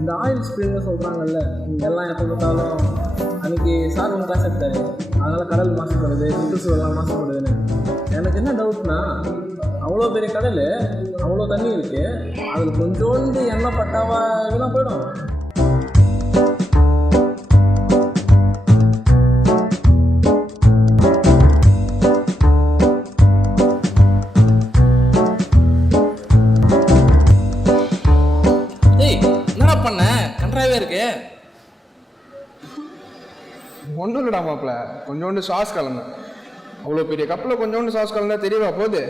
இந்த oil spring சொல்கிறாங்கல்ல, எல்லாம் எப்போ பார்த்தாலும் அன்றைக்கி சார் ஒன்று காசு எடுத்தாரு, அதனால் கடல் மாசுபடுது, சுற்றுச்சூழலாம் மாசுபடுதுன்னு. எனக்கு என்ன டவுட்னா, அவ்வளோ பெரிய கடல், அவ்வளோ தண்ணி இருக்குது, அதில் கொஞ்சோண்டு எண்ணெய் பட்டாவா இதெல்லாம் போயிடும். ஒன்றும் இல்லைடா மாப்பிள்ள, கொஞ்சோண்டு சாஸ் கலந்தேன். அவ்வளோ பெரிய கப்பில் கொஞ்சோண்டு சாஸ் கலந்தா தெரியவா போகுது.